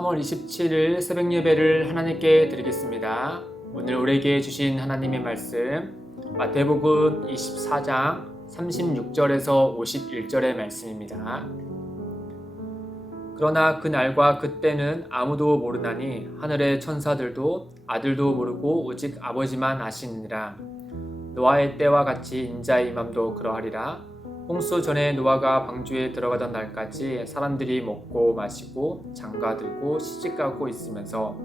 3월 27일 새벽 예배를 하나님께 드리겠습니다. 오늘 우리에게 주신 하나님의 말씀 마태복음 24장 36절에서 51절의 말씀입니다. 그러나 그날과 그때는 아무도 모르나니 하늘의 천사들도 아들도 모르고 오직 아버지만 아시느니라. 노아의 때와 같이 인자의 임함도 그러하리라. 홍수 전에 노아가 방주에 들어가던 날까지 사람들이 먹고 마시고 장가들고 시집가고 있으면서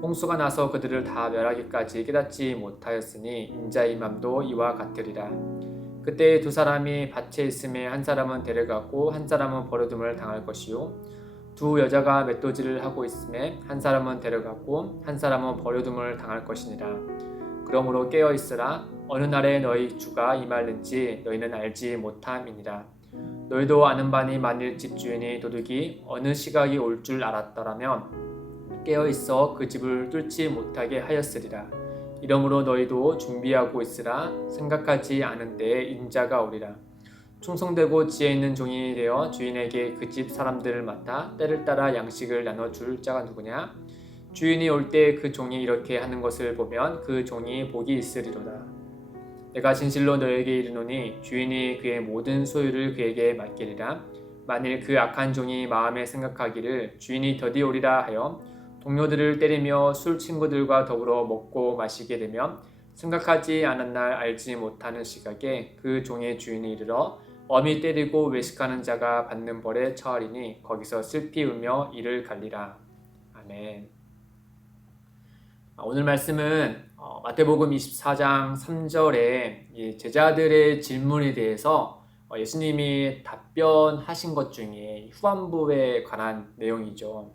홍수가 나서 그들을 다 멸하기까지 깨닫지 못하였으니 인자의 임함도 이와 같으리라. 그때 두 사람이 밭에 있음에 한 사람은 데려가고 한 사람은 버려둠을 당할 것이요 두 여자가 맷도질을 하고 있음에 한 사람은 데려가고 한 사람은 버려둠을 당할 것이니라. 그러므로 깨어 있으라. 어느 날에 너희 주가 임할는지 너희는 알지 못함이니라. 너희도 아는 바니 만일 집주인이 도둑이 어느 시각이 올 줄 알았더라면 깨어 있어 그 집을 뚫지 못하게 하였으리라. 이러므로 너희도 준비하고 있으라. 생각하지 않은 때에 인자가 오리라. 충성되고 지혜 있는 종이 되어 주인에게 그 집 사람들을 맡아 때를 따라 양식을 나눠줄 자가 누구냐? 주인이 올 때 그 종이 이렇게 하는 것을 보면 그 종이 복이 있으리로다. 내가 진실로 너에게 이르노니 주인이 그의 모든 소유를 그에게 맡기리라. 만일 그 악한 종이 마음에 생각하기를 주인이 더디 오리라 하여 동료들을 때리며 술 친구들과 더불어 먹고 마시게 되면 생각하지 않은 날 알지 못하는 시각에 그 종의 주인이 이르러 엄히 때리고 외식하는 자가 받는 벌에 처하리니 거기서 슬피 울며 이를 갈리라. 아멘. 오늘 말씀은 마태복음 24장 3절에 제자들의 질문에 대해서 예수님이 답변하신 것 중에 후반부에 관한 내용이죠.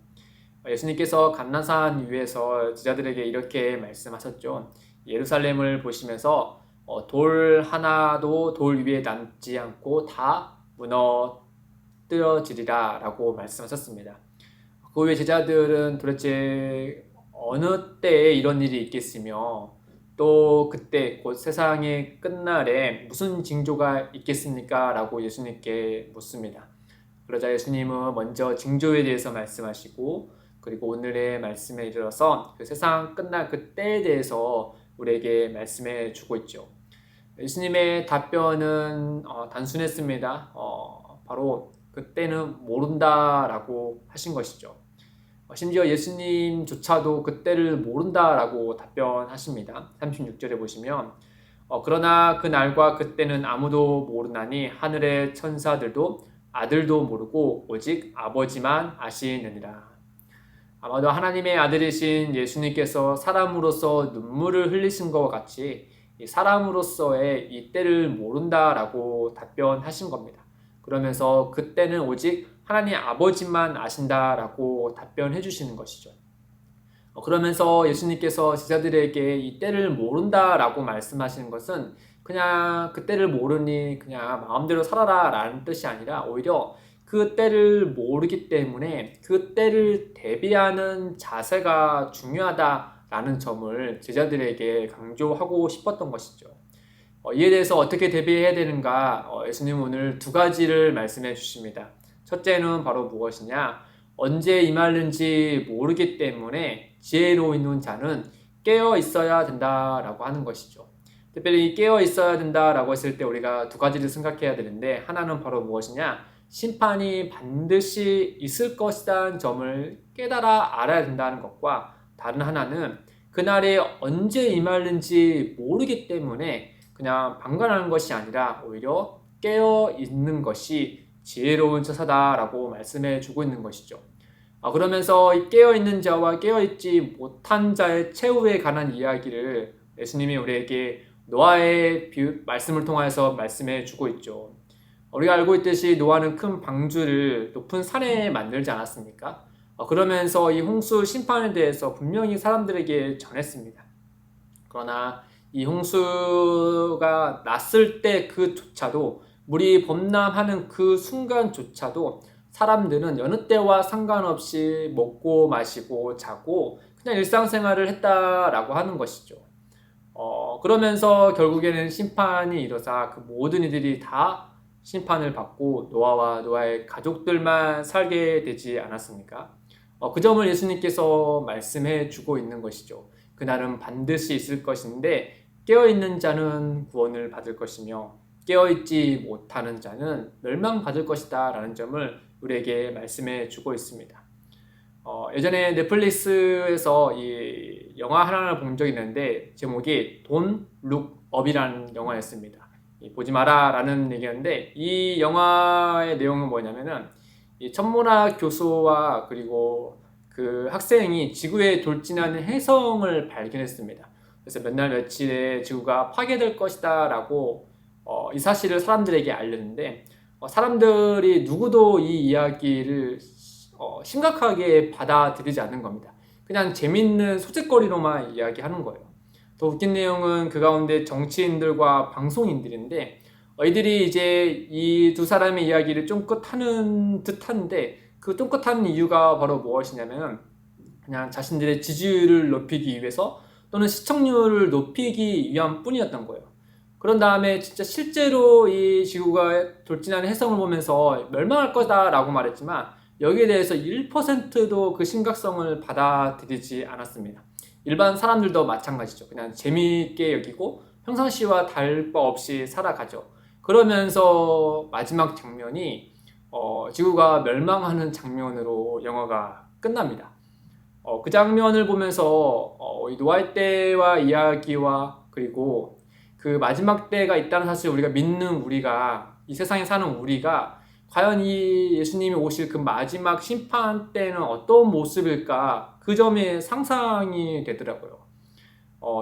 예수님께서 감난산 위에서 제자들에게 이렇게 말씀하셨죠. 예루살렘을 보시면서 돌 하나도 돌 위에 남지 않고 다 무너뜨려지리라 라고 말씀하셨습니다. 그 후에 제자들은 도대체 어느 때에 이런 일이 있겠으며 또 그때 곧 세상의 끝날에 무슨 징조가 있겠습니까? 라고 예수님께 묻습니다. 그러자 예수님은 먼저 징조에 대해서 말씀하시고 그리고 오늘의 말씀에 이르러서 그 세상 끝날 그 때에 대해서 우리에게 말씀해 주고 있죠. 예수님의 답변은 단순했습니다. 바로 그때는 모른다라고 하신 것이죠. 심지어 예수님조차도 그때를 모른다라고 답변하십니다. 36절에 보시면 그러나 그 날과 그때는 아무도 모르나니 하늘의 천사들도 아들도 모르고 오직 아버지만 아시느니라. 아마도 하나님의 아들이신 예수님께서 사람으로서 눈물을 흘리신 것과 같이 사람으로서의 이 때를 모른다라고 답변하신 겁니다. 그러면서 그때는 오직 하나님 아버지만 아신다라고 답변해 주시는 것이죠. 그러면서 예수님께서 제자들에게 이 때를 모른다라고 말씀하시는 것은 그냥 그 때를 모르니 그냥 마음대로 살아라 라는 뜻이 아니라 오히려 그 때를 모르기 때문에 그 때를 대비하는 자세가 중요하다라는 점을 제자들에게 강조하고 싶었던 것이죠. 이에 대해서 어떻게 대비해야 되는가 예수님은 오늘 두 가지를 말씀해 주십니다. 첫째는 바로 무엇이냐? 언제 임하는지 모르기 때문에 지혜로운 자는 깨어 있어야 된다라고 하는 것이죠. 특별히 깨어 있어야 된다라고 했을 때 우리가 두 가지를 생각해야 되는데 하나는 바로 무엇이냐? 심판이 반드시 있을 것이라는 점을 깨달아 알아야 된다는 것과 다른 하나는 그날에 언제 임하는지 모르기 때문에 그냥 방관하는 것이 아니라 오히려 깨어 있는 것이 지혜로운 처사다라고 말씀해 주고 있는 것이죠. 그러면서 깨어있는 자와 깨어있지 못한 자의 최후에 관한 이야기를 예수님이 우리에게 노아의 말씀을 통해서 말씀해 주고 있죠. 우리가 알고 있듯이 노아는 큰 방주를 높은 산에 만들지 않았습니까? 그러면서 이 홍수 심판에 대해서 분명히 사람들에게 전했습니다. 그러나 이 홍수가 났을 때 그조차도 물이 범람하는 그 순간조차도 사람들은 여느 때와 상관없이 먹고 마시고 자고 그냥 일상생활을 했다라고 하는 것이죠. 그러면서 결국에는 심판이 일어서 그 모든 이들이 다 심판을 받고 노아와 노아의 가족들만 살게 되지 않았습니까? 그 점을 예수님께서 말씀해 주고 있는 것이죠. 그날은 반드시 있을 것인데 깨어있는 자는 구원을 받을 것이며 깨어있지 못하는 자는 멸망받을 것이다 라는 점을 우리에게 말씀해 주고 있습니다. 예전에 넷플릭스에서 이 영화 하나를 본 적이 있는데 제목이 Don't Look Up이라는 영화였습니다. 보지 마라 라는 얘기였는데 이 영화의 내용은 뭐냐면은 이 천문학 교수와 그리고 그 학생이 지구에 돌진하는 혜성을 발견했습니다. 그래서 몇 날 며칠에 지구가 파괴될 것이다 라고 이 사실을 사람들에게 알렸는데 사람들이 누구도 이 이야기를 심각하게 받아들이지 않는 겁니다. 그냥 재밌는 소재거리로만 이야기하는 거예요. 더 웃긴 내용은 그 가운데 정치인들과 방송인들인데 이들이 이제 이 두 사람의 이야기를 쫑긋하는 듯한데 그 쫑긋하는 이유가 바로 무엇이냐면 그냥 자신들의 지지율을 높이기 위해서 또는 시청률을 높이기 위한 뿐이었던 거예요. 그런 다음에 진짜 실제로 이 지구가 돌진하는 혜성을 보면서 멸망할 거다라고 말했지만 여기에 대해서 1%도 그 심각성을 받아들이지 않았습니다. 일반 사람들도 마찬가지죠. 그냥 재미있게 여기고 평상시와 다를 바 없이 살아가죠. 그러면서 마지막 장면이 지구가 멸망하는 장면으로 영화가 끝납니다. 그 장면을 보면서 이 노아의 때와 이야기와 그리고 그 마지막 때가 있다는 사실을 우리가 믿는 우리가 이 세상에 사는 우리가 과연 이 예수님이 오실 그 마지막 심판 때는 어떤 모습일까 그 점이 상상이 되더라고요.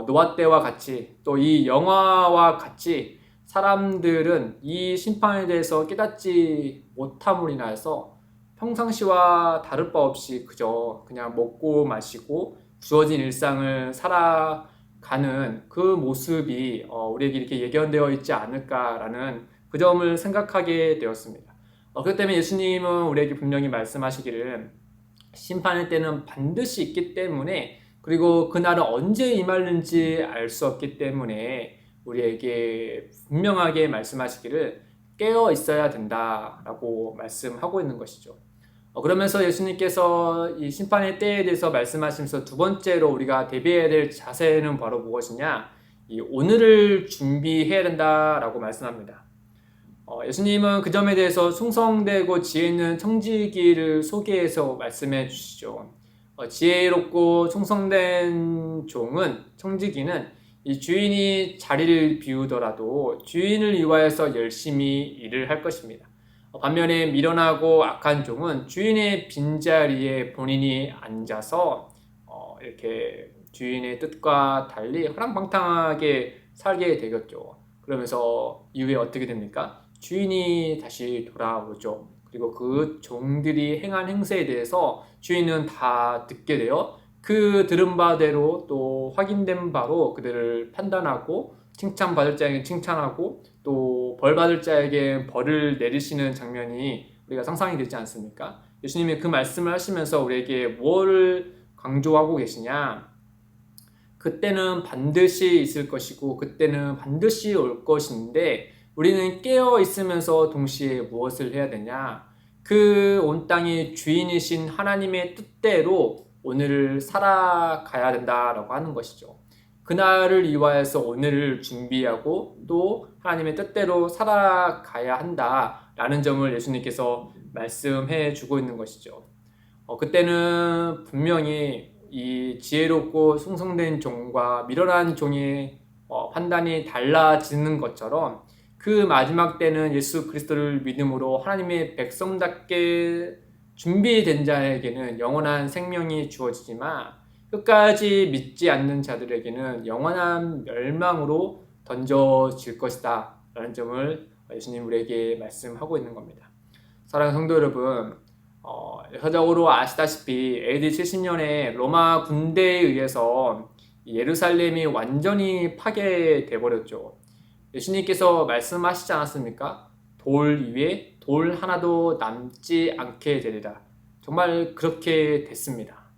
노아 때와 같이 또 이 영화와 같이 사람들은 이 심판에 대해서 깨닫지 못함으로 인하여서 평상시와 다를 바 없이 그저 그냥 먹고 마시고 주어진 일상을 살아가는 그 모습이 우리에게 이렇게 예견되어 있지 않을까라는 그 점을 생각하게 되었습니다. 그렇기 때문에 예수님은 우리에게 분명히 말씀하시기를 심판의 때는 반드시 있기 때문에 그리고 그날은 언제 임하는지 알 수 없기 때문에 우리에게 분명하게 말씀하시기를 깨어 있어야 된다라고 말씀하고 있는 것이죠. 그러면서 예수님께서 이 심판의 때에 대해서 말씀하시면서 두 번째로 우리가 대비해야 될 자세는 바로 무엇이냐? 이 오늘을 준비해야 된다라고 말씀합니다. 예수님은 그 점에 대해서 충성되고 지혜 있는 청지기를 소개해서 말씀해 주시죠. 지혜롭고 충성된 종은 청지기는 이 주인이 자리를 비우더라도 주인을 위하여서 열심히 일을 할 것입니다. 반면에 미련하고 악한 종은 주인의 빈자리에 본인이 앉아서 이렇게 주인의 뜻과 달리 허랑방탕하게 살게 되겠죠. 그러면서 이후에 어떻게 됩니까? 주인이 다시 돌아오죠. 그리고 그 종들이 행한 행세에 대해서 주인은 다 듣게 되어 그 들은 바대로 또 확인된 바로 그들을 판단하고 칭찬받을 자에게 칭찬하고 또 벌받을 자에게 벌을 내리시는 장면이 우리가 상상이 되지 않습니까? 예수님이 그 말씀을 하시면서 우리에게 무엇을 강조하고 계시냐? 그때는 반드시 있을 것이고 그때는 반드시 올 것인데 우리는 깨어 있으면서 동시에 무엇을 해야 되냐? 그 온 땅의 주인이신 하나님의 뜻대로 오늘을 살아가야 된다라고 하는 것이죠. 그날을 위하여서 오늘을 준비하고 또 하나님의 뜻대로 살아가야 한다라는 점을 예수님께서 말씀해 주고 있는 것이죠. 그때는 분명히 이 지혜롭고 충성된 종과 미련한 종의 판단이 달라지는 것처럼 그 마지막 때는 예수 그리스도를 믿음으로 하나님의 백성답게 준비된 자에게는 영원한 생명이 주어지지만 끝까지 믿지 않는 자들에게는 영원한 멸망으로 던져질 것이다 라는 점을 예수님 우리에게 말씀하고 있는 겁니다. 사랑하는 성도 여러분, 역사적으로 아시다시피 AD 70년에 로마 군대에 의해서 예루살렘이 완전히 파괴돼 버렸죠. 예수님께서 말씀하시지 않았습니까? 돌 위에 돌 하나도 남지 않게 되리라. 정말 그렇게 됐습니다.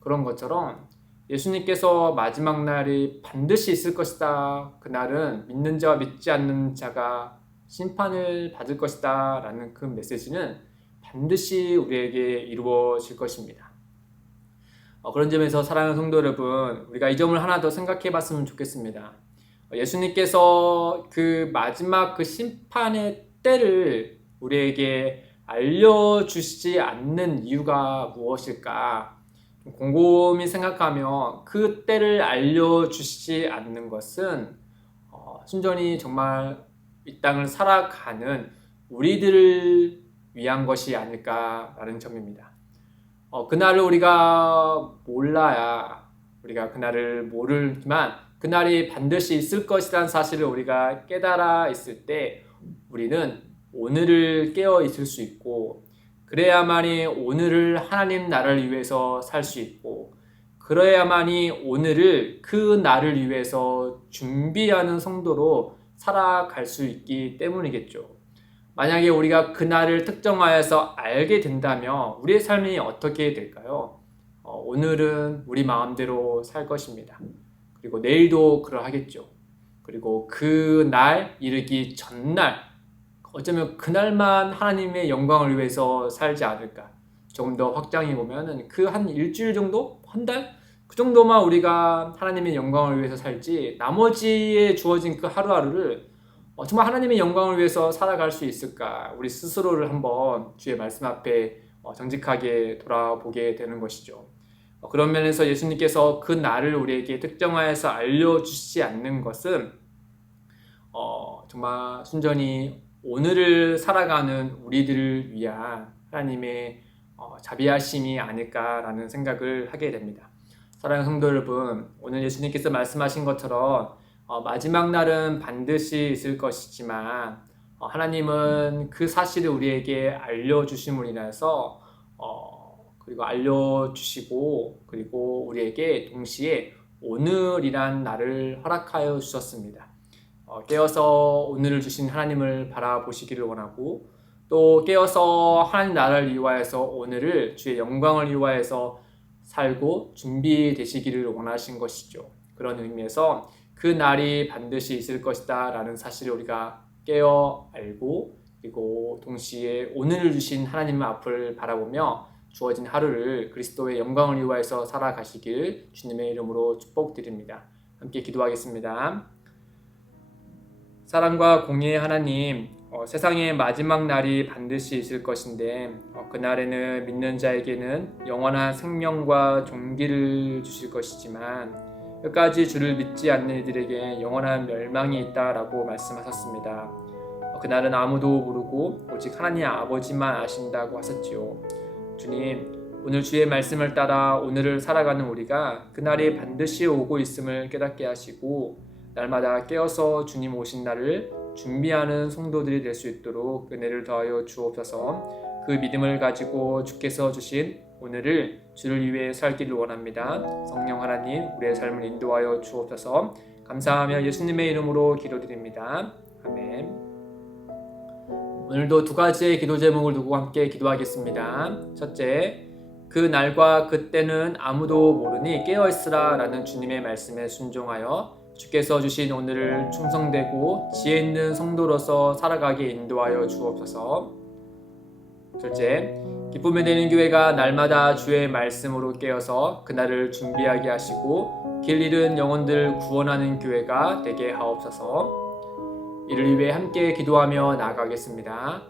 그런 것처럼 예수님께서 마지막 날이 반드시 있을 것이다. 그날은 믿는 자와 믿지 않는 자가 심판을 받을 것이다 라는 그 메시지는 반드시 우리에게 이루어질 것입니다. 그런 점에서 사랑하는 성도 여러분, 우리가 이 점을 하나 더 생각해 봤으면 좋겠습니다. 예수님께서 그 마지막 그 심판의 때를 우리에게 알려주시지 않는 이유가 무엇일까? 곰곰이 생각하면 그 때를 알려주시지 않는 것은 순전히 정말 이 땅을 살아가는 우리들을 위한 것이 아닐까라는 점입니다. 그날을 우리가 몰라야 우리가 그날을 모르지만 그날이 반드시 있을 것이라는 사실을 우리가 깨달아 있을 때 우리는 오늘을 깨어 있을 수 있고 그래야만이 오늘을 하나님 나라를 위해서 살 수 있고 그래야만이 오늘을 그 날을 위해서 준비하는 성도로 살아갈 수 있기 때문이겠죠. 만약에 우리가 그 날을 특정하여서 알게 된다면 우리의 삶이 어떻게 될까요? 오늘은 우리 마음대로 살 것입니다. 그리고 내일도 그러하겠죠. 그리고 그 날 이르기 전날 어쩌면 그날만 하나님의 영광을 위해서 살지 않을까. 조금 더 확장해 보면은 그 한 일주일 정도? 한 달? 그 정도만 우리가 하나님의 영광을 위해서 살지 나머지에 주어진 그 하루하루를 정말 하나님의 영광을 위해서 살아갈 수 있을까? 우리 스스로를 한번 주의 말씀 앞에 정직하게 돌아보게 되는 것이죠. 그런 면에서 예수님께서 그 날을 우리에게 특정하여서 알려주시지 않는 것은 정말 순전히 오늘을 살아가는 우리들을 위한 하나님의 자비하심이 아닐까라는 생각을 하게 됩니다. 사랑하는 성도 여러분, 오늘 예수님께서 말씀하신 것처럼 마지막 날은 반드시 있을 것이지만 하나님은 그 사실을 우리에게 알려주심으로 인해서 그리고 알려주시고 그리고 우리에게 동시에 오늘이란 날을 허락하여 주셨습니다. 깨어서 오늘을 주신 하나님을 바라보시기를 원하고 또 깨어서 하나님 나라를 위하여서 오늘을 주의 영광을 위하여서 살고 준비되시기를 원하신 것이죠. 그런 의미에서 그 날이 반드시 있을 것이다 라는 사실을 우리가 깨어 알고 그리고 동시에 오늘을 주신 하나님 앞을 바라보며 주어진 하루를 그리스도의 영광을 위하여서 살아가시길 주님의 이름으로 축복드립니다. 함께 기도하겠습니다. 사랑과 공의의 하나님, 세상의 마지막 날이 반드시 있을 것인데 그날에는 믿는 자에게는 영원한 생명과 존귀를 주실 것이지만 끝까지 주를 믿지 않는 이들에게 영원한 멸망이 있다라고 말씀하셨습니다. 그날은 아무도 모르고 오직 하나님 아버지만 아신다고 하셨지요. 주님, 오늘 주의 말씀을 따라 오늘을 살아가는 우리가 그날이 반드시 오고 있음을 깨닫게 하시고 날마다 깨어서 주님 오신 날을 준비하는 성도들이 될 수 있도록 은혜를 더하여 주옵소서. 그 믿음을 가지고 주께서 주신 오늘을 주를 위해 살기를 원합니다. 성령 하나님, 우리의 삶을 인도하여 주옵소서. 감사하며 예수님의 이름으로 기도드립니다. 아멘. 오늘도 두 가지의 기도 제목을 두고 함께 기도하겠습니다. 첫째, 그 날과 그때는 아무도 모르니 깨어있으라 라는 주님의 말씀에 순종하여 주께서 주신 오늘을 충성되고 지혜 있는 성도로서 살아가게 인도하여 주옵소서. 둘째, 기쁨이 되는 교회가 날마다 주의 말씀으로 깨어서 그날을 준비하게 하시고 길 잃은 영혼들 구원하는 교회가 되게 하옵소서. 이를 위해 함께 기도하며 나아가겠습니다.